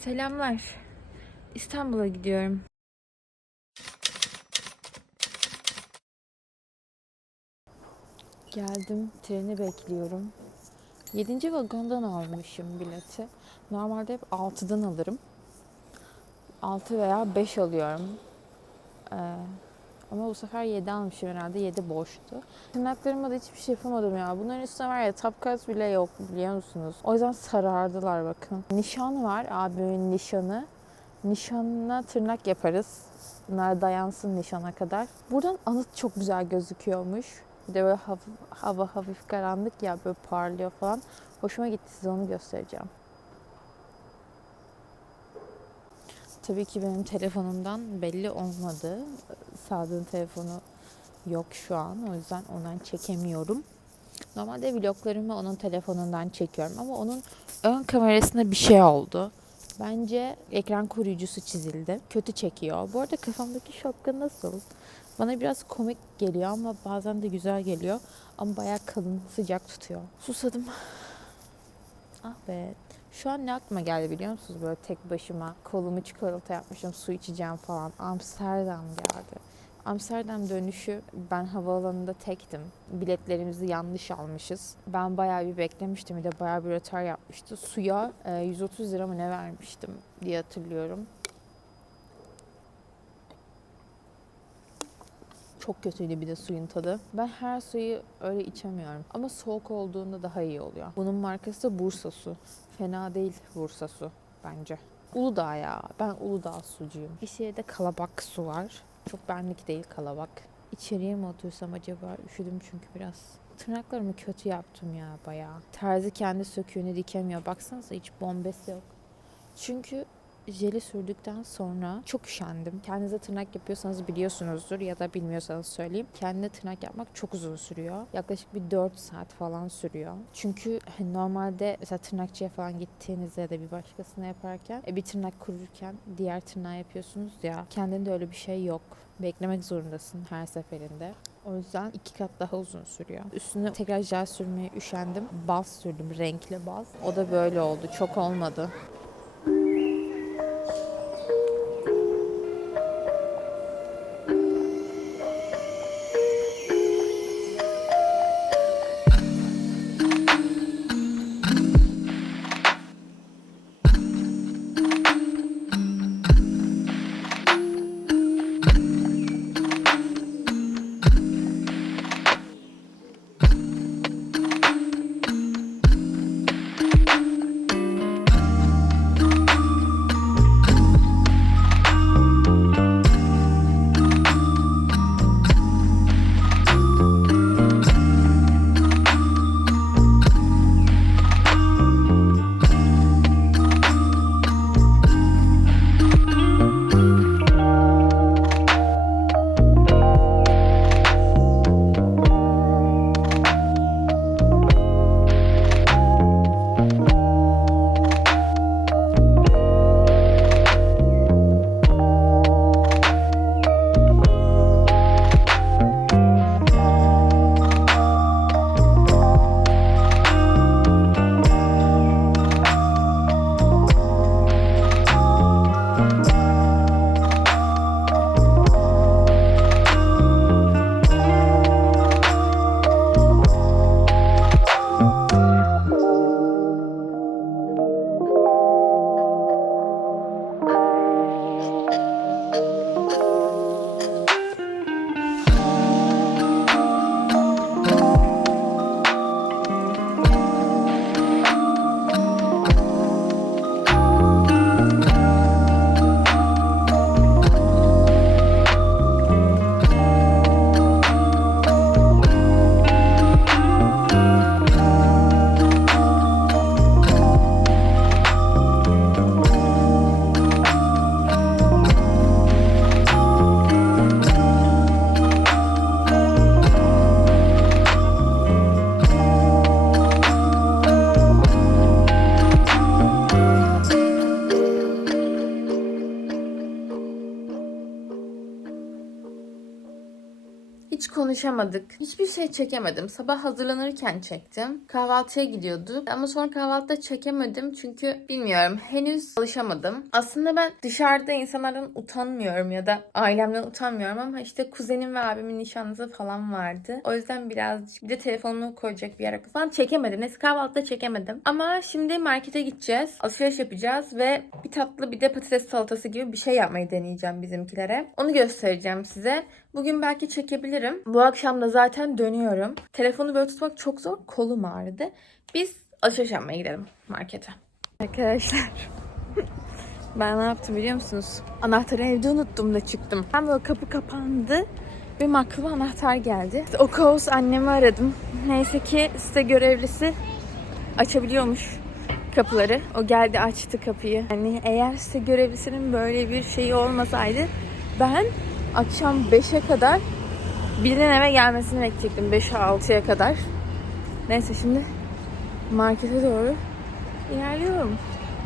Selamlar. İstanbul'a gidiyorum. Geldim, treni bekliyorum. 7. vagondan almışım bileti. Normalde hep 6'dan alırım. 6 veya 5 alıyorum. Ee, ama bu sefer 7 almışım herhalde. 7 boştu. Tırnaklarıma da hiçbir şey yapamadım ya. Bunların üstüne var ya tapkat bile yok biliyor musunuz? O yüzden sarardılar bakın. Nişan var abimin nişanı. Nişanına tırnak yaparız. Bunlar dayansın nişana kadar. Buradan anıt çok güzel gözüküyormuş. Bir de böyle hafif, hava hafif karanlık ya böyle parlıyor falan. Hoşuma gitti size onu göstereceğim. Tabii ki benim telefonumdan belli olmadı. Sadık'ın telefonu yok şu an. O yüzden ondan çekemiyorum. Normalde vloglarımı onun telefonundan çekiyorum ama onun ön kamerasında bir şey oldu. Bence ekran koruyucusu çizildi. Kötü çekiyor. Bu arada kafamdaki şapka nasıl? Bana biraz komik geliyor ama bazen de güzel geliyor. Ama bayağı kalın, sıcak tutuyor. Susadım. Ah be. Şu an ne aklıma geldi biliyor musunuz? Böyle tek başıma kolumu çikolata yapmışım, su içeceğim falan. Amsterdam geldi. Amsterdam dönüşü ben havaalanında tektim. Biletlerimizi yanlış almışız. Ben bayağı bir beklemiştim. Bir de bayağı bir rötar yapmıştı. Suya e, 130 lira mı ne vermiştim diye hatırlıyorum. Çok kötüydü bir de suyun tadı. Ben her suyu öyle içemiyorum. Ama soğuk olduğunda daha iyi oluyor. Bunun markası da Bursa su. Fena değil Bursa su bence. Uludağ ya. Ben Uludağ sucuyum. İçeride kalabak su var. Çok benlik değil kalabak. İçeriye mi otursam acaba? Üşüdüm çünkü biraz. Tırnaklarımı kötü yaptım ya bayağı. Terzi kendi söküğünü dikemiyor. Baksanıza hiç bombesi yok. Çünkü jeli sürdükten sonra çok üşendim. Kendinize tırnak yapıyorsanız biliyorsunuzdur ya da bilmiyorsanız söyleyeyim. Kendine tırnak yapmak çok uzun sürüyor. Yaklaşık bir 4 saat falan sürüyor. Çünkü hani normalde mesela tırnakçıya falan gittiğinizde ya da bir başkasına yaparken e, bir tırnak kururken diğer tırnağı yapıyorsunuz ya. Kendinde öyle bir şey yok. Beklemek zorundasın her seferinde. O yüzden iki kat daha uzun sürüyor. Üstüne tekrar jel sürmeye üşendim. Baz sürdüm, renkli baz. O da böyle oldu. Çok olmadı. Konuşamadık. Hiçbir şey çekemedim. Sabah hazırlanırken çektim. Kahvaltıya gidiyorduk. Ama sonra kahvaltıda çekemedim. Çünkü bilmiyorum. Henüz alışamadım. Aslında ben dışarıda insanlardan utanmıyorum ya da ailemden utanmıyorum ama işte kuzenim ve abimin nişanlısı falan vardı. O yüzden birazcık bir de telefonumu koyacak bir yer falan çekemedim. Neyse kahvaltıda çekemedim. Ama şimdi markete gideceğiz. Alışveriş yapacağız ve bir tatlı bir de patates salatası gibi bir şey yapmayı deneyeceğim bizimkilere. Onu göstereceğim size. Bugün belki çekebilirim. Bu akşam da zaten dönüyorum. Telefonu böyle tutmak çok zor. Kolum ağrıdı. Biz alışveriş yapmaya gidelim markete. Arkadaşlar ben ne yaptım biliyor musunuz? Anahtarı evde unuttum da çıktım. Ben böyle kapı kapandı. Benim aklıma anahtar geldi. O kaos annemi aradım. Neyse ki site görevlisi açabiliyormuş kapıları. O geldi açtı kapıyı. Yani eğer site görevlisinin böyle bir şeyi olmasaydı ben akşam 5'e kadar birinin eve gelmesini bekleyecektim. 5'e 6'ya kadar. Neyse şimdi markete doğru ilerliyorum.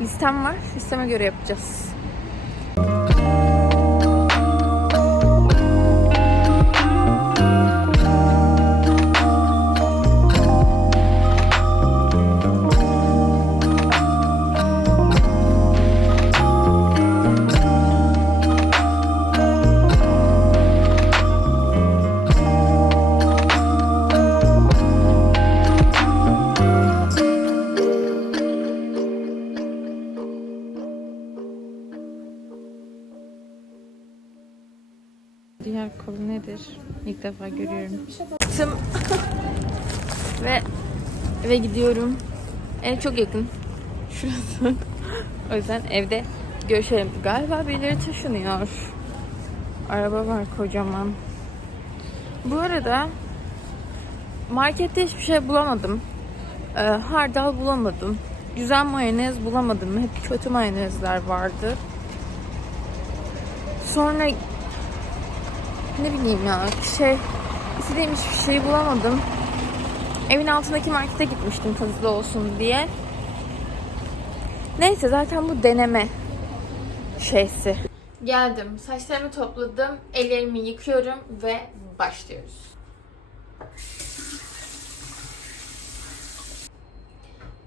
Listem var. Listeme göre yapacağız. Kolu nedir? İlk defa görüyorum. Tım. Ve eve gidiyorum. Ev çok yakın. Şurası. o yüzden evde görüşelim. Galiba birileri taşınıyor. Araba var kocaman. Bu arada markette hiçbir şey bulamadım. Ee, hardal bulamadım. Güzel mayonez bulamadım. Hep kötü mayonezler vardı. Sonra ne bileyim ya şey istediğim hiçbir şeyi bulamadım. Evin altındaki markete gitmiştim hızlı olsun diye. Neyse zaten bu deneme şeysi. Geldim. Saçlarımı topladım. Ellerimi yıkıyorum ve başlıyoruz.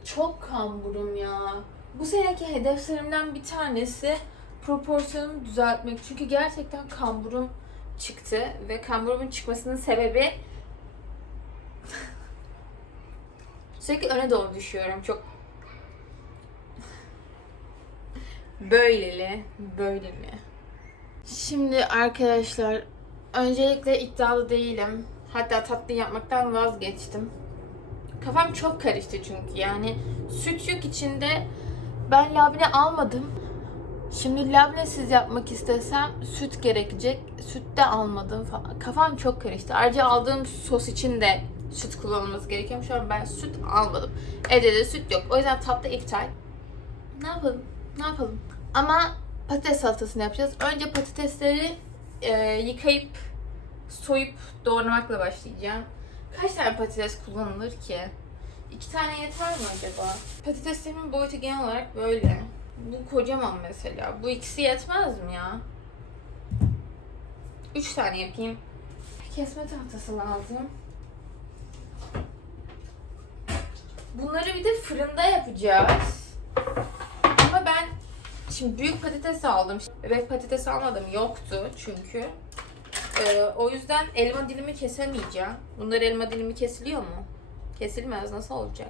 Çok kamburum ya. Bu seneki hedeflerimden bir tanesi proporsiyonumu düzeltmek. Çünkü gerçekten kamburum çıktı ve kamburumun çıkmasının sebebi sürekli öne doğru düşüyorum. Çok böyleli, böyleli. Şimdi arkadaşlar öncelikle iddialı değilim. Hatta tatlı yapmaktan vazgeçtim. Kafam çok karıştı çünkü yani süt yok içinde. Ben labne almadım. Şimdi labnesiz yapmak istesem süt gerekecek. Süt de almadım falan. Kafam çok karıştı. Ayrıca aldığım sos için de süt kullanılması gerekiyor. Şu an ben süt almadım. Evde de süt yok. O yüzden tatlı iptal. Ne yapalım? Ne yapalım? Ama patates salatasını yapacağız. Önce patatesleri e, yıkayıp soyup doğramakla başlayacağım. Kaç tane patates kullanılır ki? İki tane yeter mi acaba? Patateslerimin boyutu genel olarak böyle. Bu kocaman mesela. Bu ikisi yetmez mi ya? Üç tane yapayım. Kesme tahtası lazım. Bunları bir de fırında yapacağız. Ama ben şimdi büyük patates aldım. Bebek patates almadım. Yoktu çünkü. Ee, o yüzden elma dilimi kesemeyeceğim. Bunlar elma dilimi kesiliyor mu? Kesilmez. Nasıl olacak?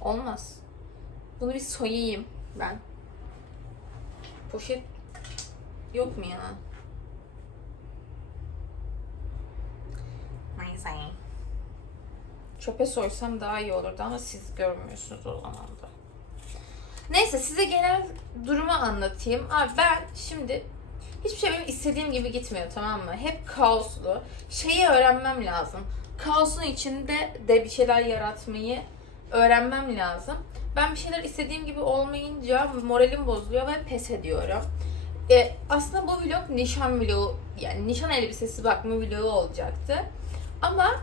Olmaz. Bunu bir soyayım ben. Poşet yok mu ya? Neyse. Çöpe soysam daha iyi olurdu ama siz görmüyorsunuz o zaman da. Neyse size genel durumu anlatayım. Abi ben şimdi hiçbir şey benim istediğim gibi gitmiyor tamam mı? Hep kaoslu. Şeyi öğrenmem lazım. Kaosun içinde de bir şeyler yaratmayı öğrenmem lazım. Ben bir şeyler istediğim gibi olmayınca moralim bozuluyor ve pes ediyorum. E, aslında bu vlog nişan vlogu, yani nişan elbisesi bakma vlogu olacaktı. Ama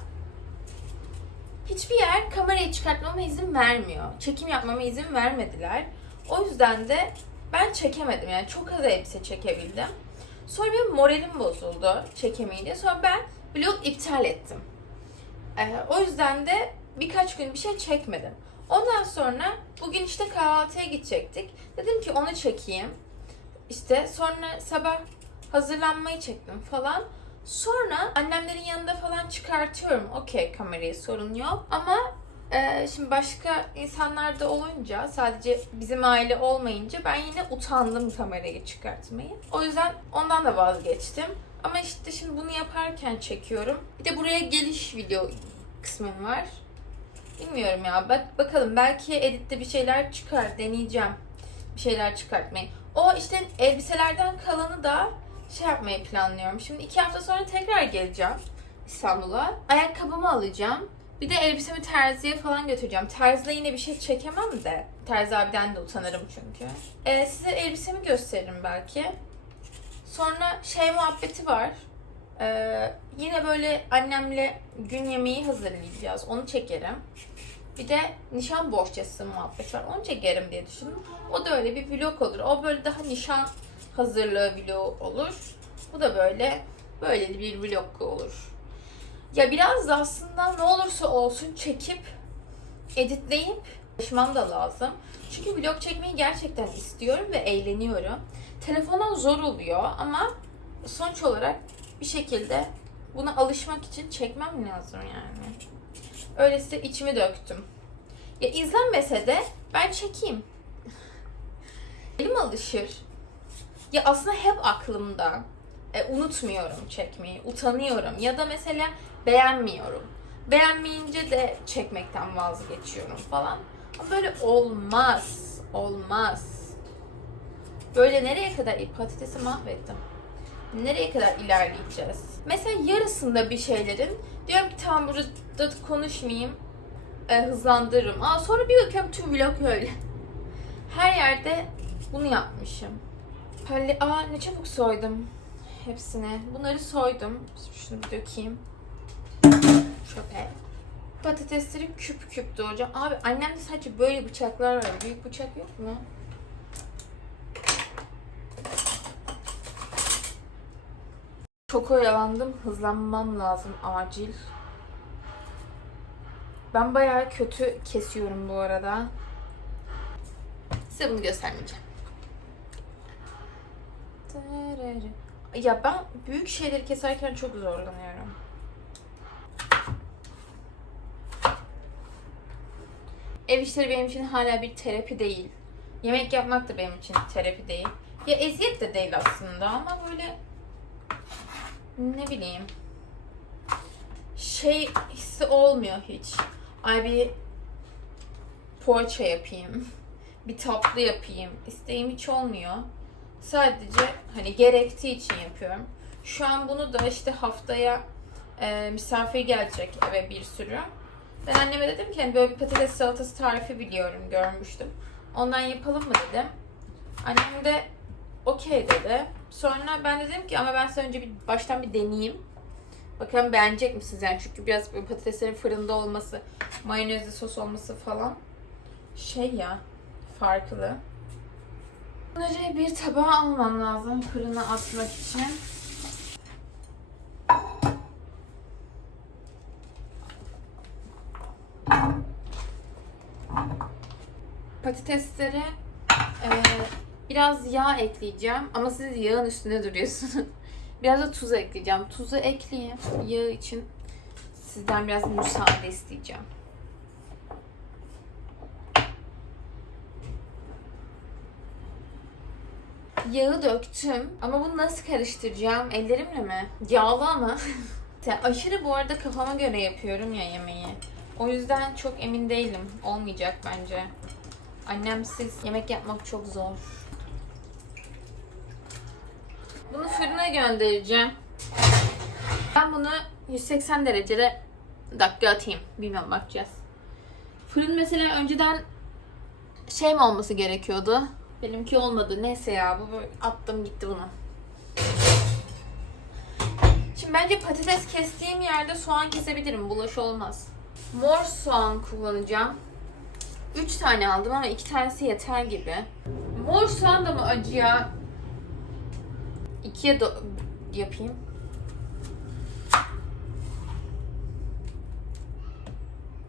hiçbir yer kamerayı çıkartmama izin vermiyor. Çekim yapmama izin vermediler. O yüzden de ben çekemedim. Yani çok az elbise çekebildim. Sonra benim moralim bozuldu çekemeyince. Sonra ben vlog iptal ettim. Ee, o yüzden de birkaç gün bir şey çekmedim. Ondan sonra bugün işte kahvaltıya gidecektik. Dedim ki onu çekeyim. İşte sonra sabah hazırlanmayı çektim falan. Sonra annemlerin yanında falan çıkartıyorum. Okey kamerayı sorun yok. Ama e, şimdi başka insanlar da olunca sadece bizim aile olmayınca ben yine utandım kamerayı çıkartmayı. O yüzden ondan da vazgeçtim. Ama işte şimdi bunu yaparken çekiyorum. Bir de buraya geliş video kısmım var. Bilmiyorum ya. Bak bakalım belki editte bir şeyler çıkar. Deneyeceğim. Bir şeyler çıkartmayı. O işte elbiselerden kalanı da şey yapmayı planlıyorum. Şimdi iki hafta sonra tekrar geleceğim İstanbul'a. Ayakkabımı alacağım. Bir de elbisemi terziye falan götüreceğim. Terzide yine bir şey çekemem de. Terzi abiden de utanırım çünkü. Ee, size elbisemi gösteririm belki. Sonra şey muhabbeti var. Ee, Yine böyle annemle gün yemeği hazırlayacağız. Onu çekerim. Bir de nişan bohçası muhabbet var. Onu çekerim diye düşündüm. O da öyle bir vlog olur. O böyle daha nişan hazırlığı vlog olur. Bu da böyle böyle bir vlog olur. Ya biraz da aslında ne olursa olsun çekip editleyip çalışmam da lazım. Çünkü vlog çekmeyi gerçekten istiyorum ve eğleniyorum. Telefona zor oluyor ama sonuç olarak bir şekilde Buna alışmak için çekmem lazım yani. Öyleyse içimi döktüm. Ya izlenmese de ben çekeyim. Elim alışır. Ya aslında hep aklımda. E, unutmuyorum çekmeyi, utanıyorum. Ya da mesela beğenmiyorum. Beğenmeyince de çekmekten vazgeçiyorum falan. Ama böyle olmaz. Olmaz. Böyle nereye kadar? E, mahvettim nereye kadar ilerleyeceğiz? Mesela yarısında bir şeylerin diyorum ki tamam burada konuşmayayım e, hızlandırırım. Aa, sonra bir bakıyorum tüm vlog öyle. Her yerde bunu yapmışım. Halle, aa ne çabuk soydum hepsini. Bunları soydum. Şunu bir dökeyim. Çöpe. Patatesleri küp küp doğrayacağım. Abi annemde sadece böyle bıçaklar var. Büyük bıçak yok mu? Çok oyalandım. Hızlanmam lazım acil. Ben bayağı kötü kesiyorum bu arada. Size bunu göstermeyeceğim. Ya ben büyük şeyleri keserken çok zorlanıyorum. Ev işleri benim için hala bir terapi değil. Yemek yapmak da benim için terapi değil. Ya eziyet de değil aslında ama böyle ne bileyim şey hissi olmuyor hiç. Ay bir poğaça yapayım, bir tatlı yapayım. İsteğim hiç olmuyor. Sadece hani gerektiği için yapıyorum. Şu an bunu da işte haftaya e, misafir gelecek eve bir sürü. Ben anneme dedim ki hani böyle bir patates salatası tarifi biliyorum görmüştüm. Ondan yapalım mı dedim. Annem de okey dedi. Sonra ben dedim ki ama ben size önce bir baştan bir deneyeyim. Bakalım beğenecek misiniz yani çünkü biraz patateslerin fırında olması, mayonezli sos olması falan şey ya farklı. Bunları bir tabağa alman lazım fırına atmak için. Patatesleri e, Biraz yağ ekleyeceğim ama siz yağın üstüne duruyorsunuz. biraz da tuzu ekleyeceğim. Tuzu ekleyeyim. Yağ için sizden biraz müsaade isteyeceğim. Yağı döktüm ama bunu nasıl karıştıracağım? Ellerimle mi? Yağlı ama. aşırı bu arada kafama göre yapıyorum ya yemeği. O yüzden çok emin değilim. Olmayacak bence. Annemsiz yemek yapmak çok zor. Bunu fırına göndereceğim. Ben bunu 180 derecede dakika atayım. Bilmem bakacağız. Fırın mesela önceden şey mi olması gerekiyordu? Benimki olmadı. Neyse ya bu attım gitti bunu. Şimdi bence patates kestiğim yerde soğan kesebilirim. Bulaş olmaz. Mor soğan kullanacağım. 3 tane aldım ama 2 tanesi yeter gibi. Mor soğan da mı acıya ikiye do yapayım.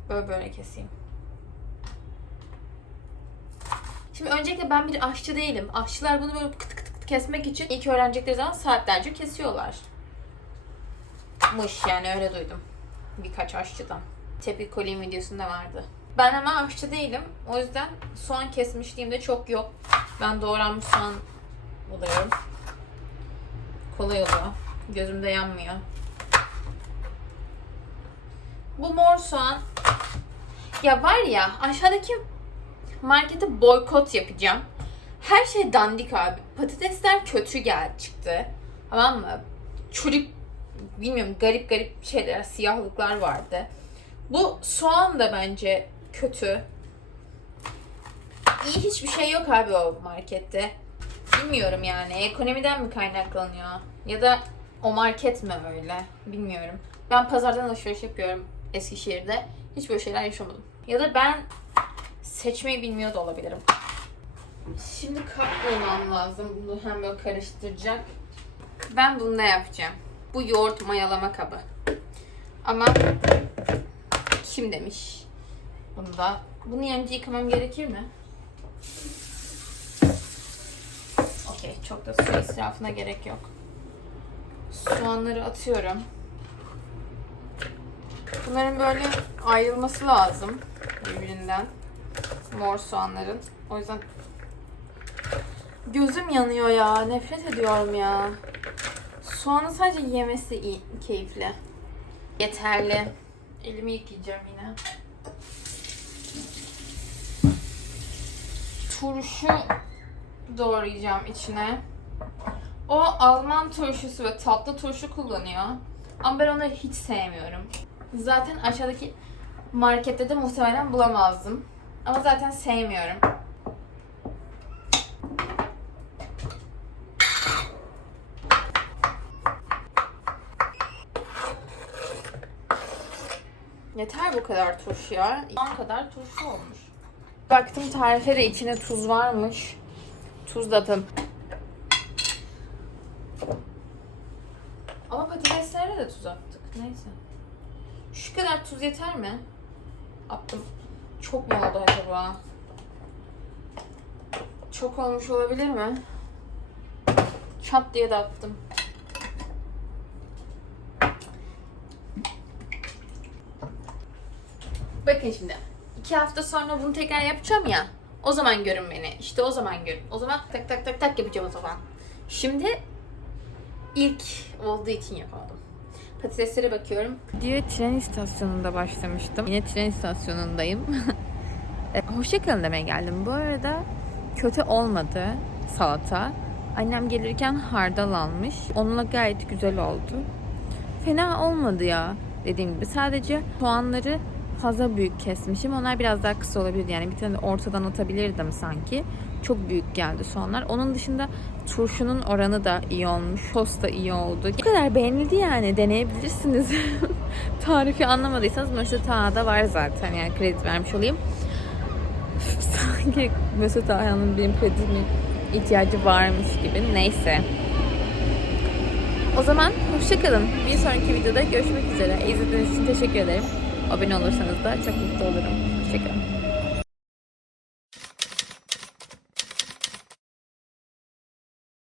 Böyle böyle keseyim. Şimdi öncelikle ben bir aşçı değilim. Aşçılar bunu böyle kıt kıt kıt kesmek için ilk öğrenecekleri zaman saatlerce kesiyorlar. Mış yani öyle duydum. Birkaç aşçıdan. Tepki kolim videosunda vardı. Ben hemen aşçı değilim. O yüzden soğan kesmişliğim de çok yok. Ben doğranmış soğan buluyorum. Kolay oluyor. Gözümde yanmıyor. Bu mor soğan ya var ya aşağıdaki markete boykot yapacağım. Her şey dandik abi. Patatesler kötü geldi çıktı. Tamam mı? Çürük bilmiyorum garip garip şeyler, siyahlıklar vardı. Bu soğan da bence kötü. İyi hiçbir şey yok abi o markette. Bilmiyorum yani. Ekonomiden mi kaynaklanıyor? Ya da o market mi öyle? Bilmiyorum. Ben pazardan alışveriş yapıyorum Eskişehir'de. Hiç böyle şeyler yaşamadım. Ya da ben seçmeyi bilmiyor da olabilirim. Şimdi kap bulmam lazım. Bunu hem böyle karıştıracak. Ben bunu da yapacağım. Bu yoğurt mayalama kabı. Ama kim demiş? Bunda. Bunu önce yıkamam gerekir mi? Okey. Çok da su israfına gerek yok. Soğanları atıyorum. Bunların böyle ayrılması lazım birbirinden. Mor soğanların. O yüzden gözüm yanıyor ya. Nefret ediyorum ya. Soğanı sadece yemesi iyi, keyifli. Yeterli. Elimi yıkayacağım yine. Turşu doğrayacağım içine. O Alman turşusu ve tatlı turşu kullanıyor. Ama ben onları hiç sevmiyorum. Zaten aşağıdaki markette de muhtemelen bulamazdım. Ama zaten sevmiyorum. Yeter bu kadar turşu ya. On kadar turşu olmuş. Baktım tarife de içine tuz varmış. Tuz da atın. 30 yeter mi? Attım. Çok mu oldu acaba? Çok olmuş olabilir mi? Çat diye de attım. Bakın şimdi. iki hafta sonra bunu tekrar yapacağım ya. O zaman görün beni. İşte o zaman görün. O zaman tak tak tak tak yapacağım o zaman. Şimdi ilk olduğu için yapamadım. Patateslere bakıyorum. Diğer tren istasyonunda başlamıştım. Yine tren istasyonundayım. E, Hoşçakalın demeye geldim. Bu arada kötü olmadı salata. Annem gelirken hardal almış. Onunla gayet güzel oldu. Fena olmadı ya dediğim gibi. Sadece soğanları fazla büyük kesmişim. Onlar biraz daha kısa olabilirdi. Yani bir tane ortadan atabilirdim sanki. Çok büyük geldi soğanlar. Onun dışında turşunun oranı da iyi olmuş. Sos da iyi oldu. Bu kadar beğenildi yani. Deneyebilirsiniz. Tarifi anlamadıysanız Mesut Ağa'da var zaten. Yani kredi vermiş olayım. Sanki Mesut Ağa'nın benim kredime ihtiyacı varmış gibi. Neyse. O zaman hoşçakalın. Bir sonraki videoda görüşmek üzere. İzlediğiniz için teşekkür ederim. Abone olursanız da çok mutlu olurum. Hoşçakalın.